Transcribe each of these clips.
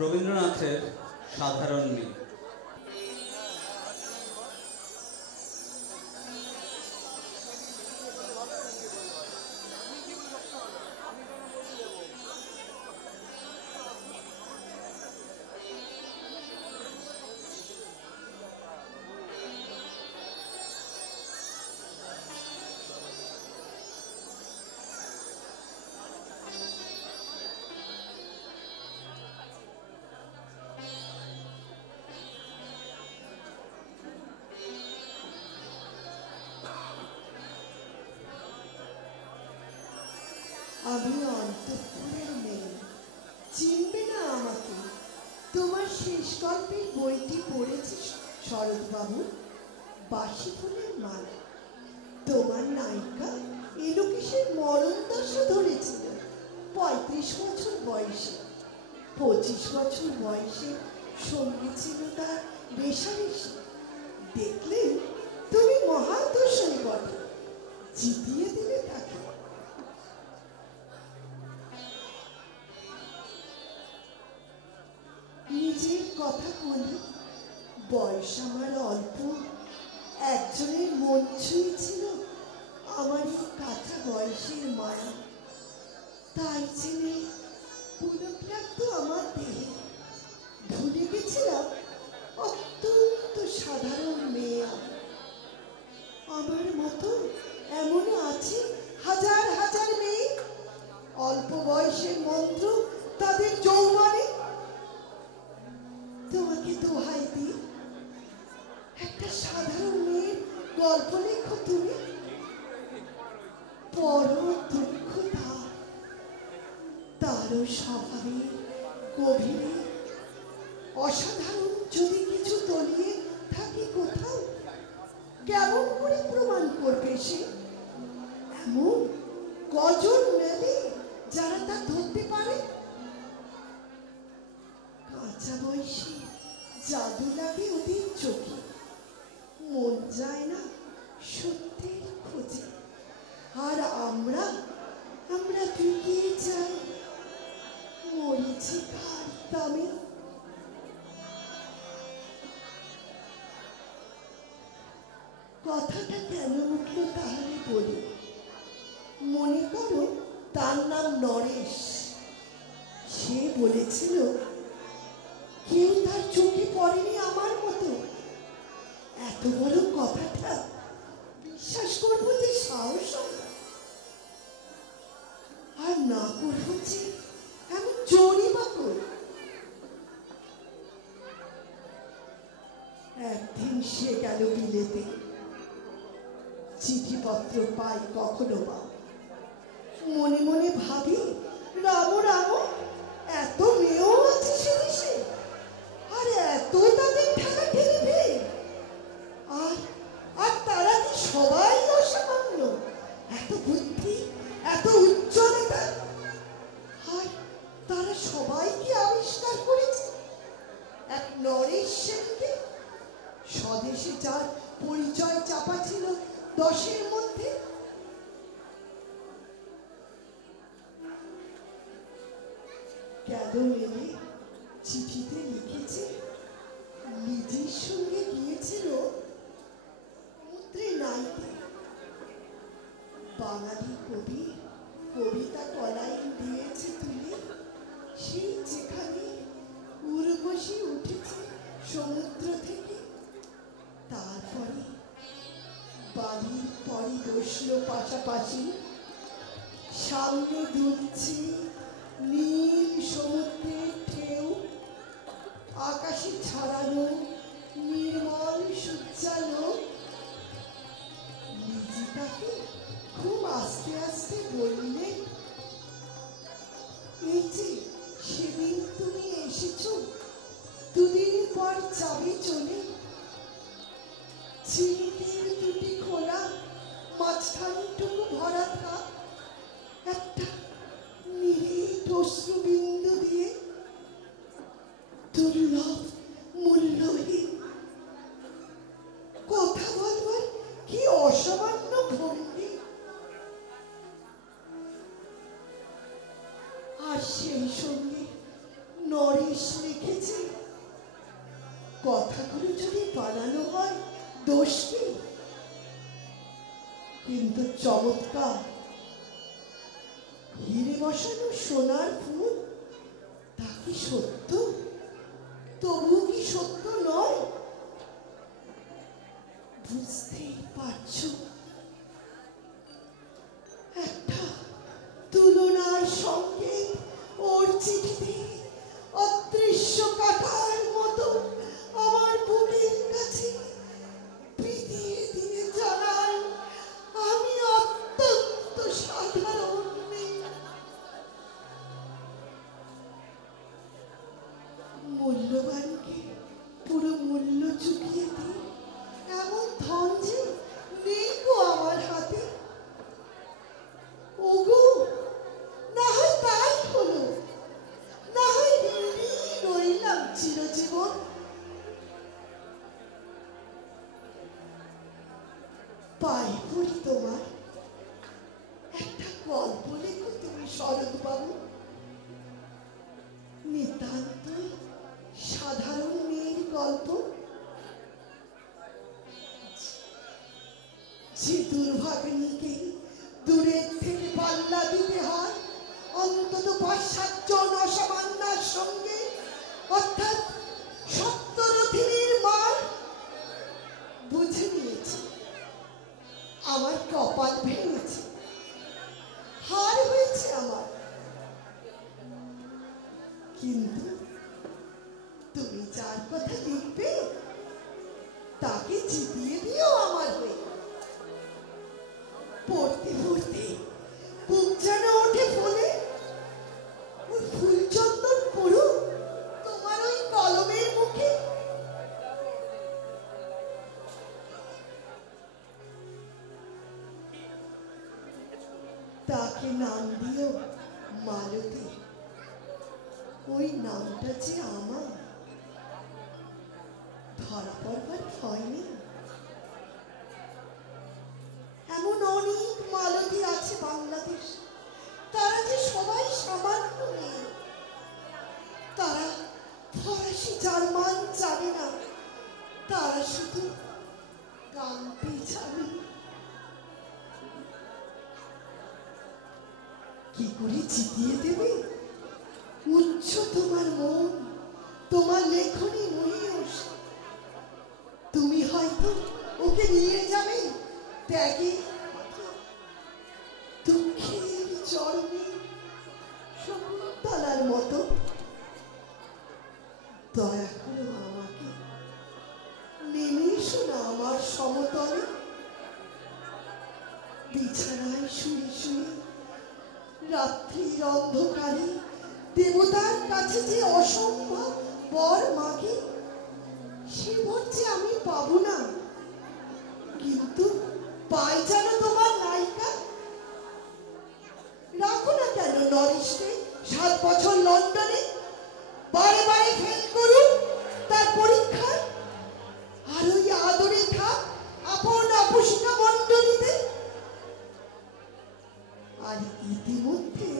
রবীন্দ্রনাথের সাধারণ মেয়ে। আমি অন্তঃপুরের মেয়ে, চিনবে না আমাকে। তোমার শেষ গল্পের বইটি পড়েছি শরৎবাবু, বাসি ফুলের মালা। তোমার নায়িকা এলোকেশের মরণ দশা ধরেছিল 35 বছর বয়সে। 25 বছর বয়সে সঙ্গী ছিল তার রেশারেশি। দেখলেন তুমি মহাদর্শনী বটে, জিতিয়ে দিলে তাকে। নিজের কথা বলি, বয়স আমার অল্প। একজনের মন ছুঁয়েছিল আমার এই কাঁচা বয়সের মায়া। তাই ছেলে পুলক লাগতো আমার দেহে। ভুলে গেছিলাম অত্যন্ত সাধারণ মেয়ে। আমার মতো এমনও আছে হাজার হাজার মেয়ে, অল্প বয়সের মন্ত্র তাদের যৌবনে। তোমাকে দোহাই দিই, একটা সাধারণ মেয়ের গল্প লেখো তুমি। বড় দুঃখ তারও স্বভাবে গভীরে অসাধারণ যদি কিছু তলিয়ে থাকে কোথাও, কেমন করে প্রমাণ করবে সে? এমন কজন মেলে যারা তা ধরতে পারে? কাঁচা বয়সে জাদু লাগে ওদের চোখে, মন যায় না সত্যের খোঁজে। আর আমরা ফিরিয়ে যাই মরেছি কার দামে। কথাটা কেন উঠলো তাহলে বলি। মনে করো তার নাম নরেশ। সে বলেছিল কেউ তার চোখে পড়েনি আমার মতো। এত বড় কথাটা বিশ্বাস করবো যে সাহস, আর না করবো যে এমন জোরই বা করি। একদিন সে গেল বিলেতে, চিঠিপত্র পাই কখনো বা। মনে মনে ভাবি রাম রাম, এত মেয়েও আছে সে দেশে, আর এত তাদের ঠেকা ঠেলবে। আর তারা কি সবাই অসামান্য? এত বুদ্ধি, এত উজ্জ্বলতা, আর তারা সবাই কি আবিষ্কার করেছে এক নরেশ সেনকে? স্বদেশে যার পরিচয় চাপা ছিল 10-এর মধ্যে। কেন মেলে চিঠিতে লিখেছে নিজের সঙ্গে গিয়েছিল সমুদ্রে নাইতে। বাঙালি কবি কবিতা কলাইন দিয়েছে তুলে, সেই যেখানে উর্বশী উঠেছে সমুদ্র থেকে। তারপরে বাড়ির পরে বসলো পাশাপাশি, সামনে দুলছে নীল সমুদ্রের ঢেউ, আকাশে ছড়ানো নির্মল সূর্যালো। নিজেটাকে খুব আস্তে আস্তে বললে, এই যে সেদিন তুমি এসেছো, 2 দিন পর যাবে চলে। ঝিলিকের 2টি খোলা, মাঝখানটুকু ভরা থাক একটা নিরেট অশ্রুবিন্দু দিয়ে। দুর্লভ মূল্যহীন কথা বলবার কি অসামান্য ভঙ্গি। আর সেই সঙ্গে নরেশ লিখেছে, কথাগুলো যদি বানানো হয় দোষ কি? কিন্তু চমৎকার হিরে বসানো সোনার ফুল, তা কি সত্য? তবুও কি সত্য নয়? বুঝতেই পারছো, একটা তুলনার সঙ্গে ওর চিঠিতে অদৃশ্য কাটার মতো আমার বুকের কাছে পিটিয়ে দিয়ে জানান আমি অত্যন্ত সাধারণ মেয়ে। মূল্যবানকে পুরো মূল্য চুকিয়ে দিই এমন ধন যে নেই গো আমার হাতে। ওগো, না হয় তাই হলো, না হয় ঋণী রইলাম চিরজীবন। পায়ে পড়ি তোমার, একটা গল্প লেখো তুমি শরৎবাবু। নিতান্তই সাধারণ মেয়ের গল্প, যে দুর্ভাগ্যকে দূরের থেকে পাল্লা দিতে হয় অন্তত ৫-৭ জন অসামান্যার সঙ্গে, অর্থাৎ ৭০ দিনের মার। বুঝে নিয়েছি আমার কপাল ভেঙেছে, হার হয়েছে আমার। কিন্তু তুমি যার কথা লিখবে তাকে জিতিয়ে দিও আমার হয়ে। পড়তে পড়তে বুক যেন ওঠে ফলে, ওই ফুলচন্দন পড়ো তোমার ওই কলমের মুখে। তাকে নাম দিও মালতী, ওই নামটা যে আমার ধরা পড়বার হয়নি। এমন অনেক মালতী আছে বাংলাদেশ, তারা যে সবাই সামান্য মেয়ে। তারা ফরাসি জার্মান জানে না, তারা শুধু গানতে জানে। কি করে জিতিয়ে দেবে? উচ্চ তোমার মন, তোমার লেখনী মহিষ। তুমি হয়তো ওকে নিয়ে যাবে ত্যাগে, দুঃখের চরমে শকুন্তলার মতো। দয়া করো আমাকে, নেমে এসো না আমার সমতলে। বিছানায় শুয়ে শুয়ে রাত্রির অন্ধকারে দেবতার কাছে যে অসম্ভব বর মাগে, সে বর যে আমি পাবো না। কিন্তু পাই যেন তোমার নায়িকা। রাখো না কেন নরিশকে ৭ বছর লন্ডনে, বারে বারে ফেল করুন তার পরীক্ষা। আর ওই আদরে থাক আপন আপুষিকা মণ্ডলীতে। আর ইতিমধ্যে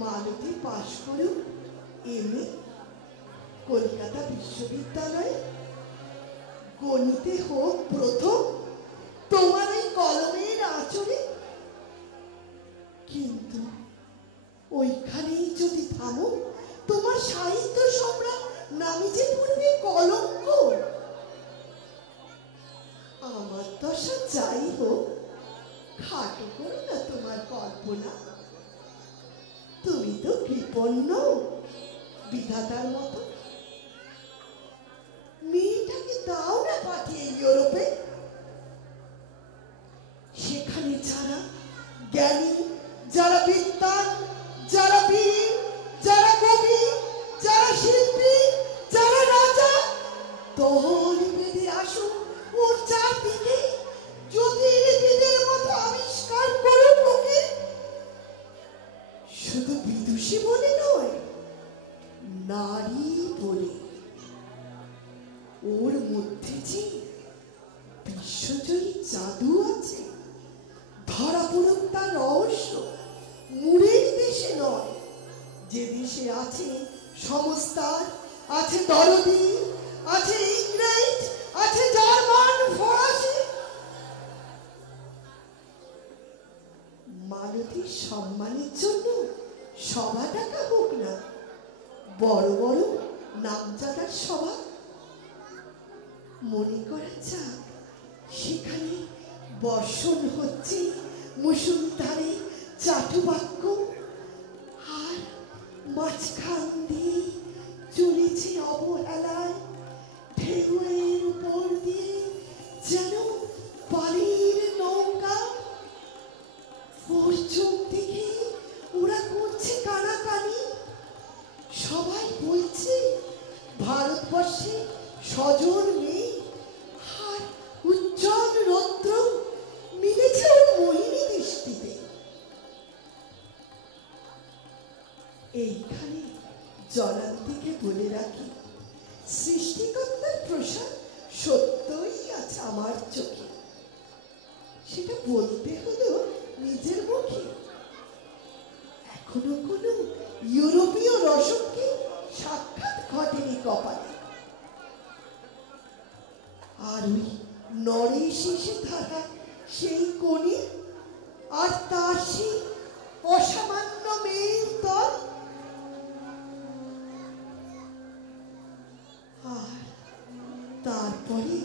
মালতী পাশ করুক এমএ কলকাতা বিশ্ববিদ্যালয়ে, গণিতে হোক প্রথম তোমার এই কলমের আঁচড়ে। কিন্তু ওইখানেই যদি থামো, তোমার সাহিত্য সম্রাট নামে যে পড়বে কলঙ্ক। আমার দশা যাই হোক, খাটো করো না তোমার কল্পনা। তুমি তো কৃপণ বিধাতার মতো। মেয়েটাকে দাও না পাঠিয়ে ইউরোপে, সেখানে যারা জ্ঞানী, যারা বিদ্বান, যারা বীর, যারা কবি, যারা শিল্পী, যারা রাজা দল বেঁধে আসুন ওর চারদিকে, জ্যোতির্বিদের মতো আবিষ্কার করুন ওকে। শুধু বিদুষী বলে নয়, নারী বলে। ওর মধ্যে যে বিশ্বজয়ী জাদু আছে, ধরা পড়ুক তার রহস্য। মুড়ের দেশে নয়, যে দেশে আছে সমস্তার, আছে দরদি, আছে ইংরেজ, আছে জার্মান, ফরাসি। মালতীর সম্মানের জন্য সভা ডাকা হোক না, বড় বড় নামজাদার সভা। মনে করা যাক সেখানে বর্ষণ হচ্ছে মুষলধারে চাটুবাক্য, আর মাঝখান দিয়ে চলেছে অবহেলায় ঢেউয়ের উপর দিয়ে যেন বালির নৌকা। ওর চোখ দেখে ওরা করছে কানাকানি। সবাই বলছে ভারতবর্ষে সজল নেই, আর উজ্জ্বল রৌদ্র মিলেছে ওর মোহিনী দৃষ্টিতে। এইখানে জনান্তিকে বলে রাখি, সৃষ্টিকর্তার প্রসাদ সত্যই আছে আমার চোখে। সেটা বলতে হলো নিজের মুখে। এখনো কোনো ইউরোপীয় রসককে সাক্ষাৎ ঘটেনি কপালে। আর ওই নরে শেষে থাকা সেই কোণে, আর তার সেই অসামান্য মেয়ের দল, আর তারপরে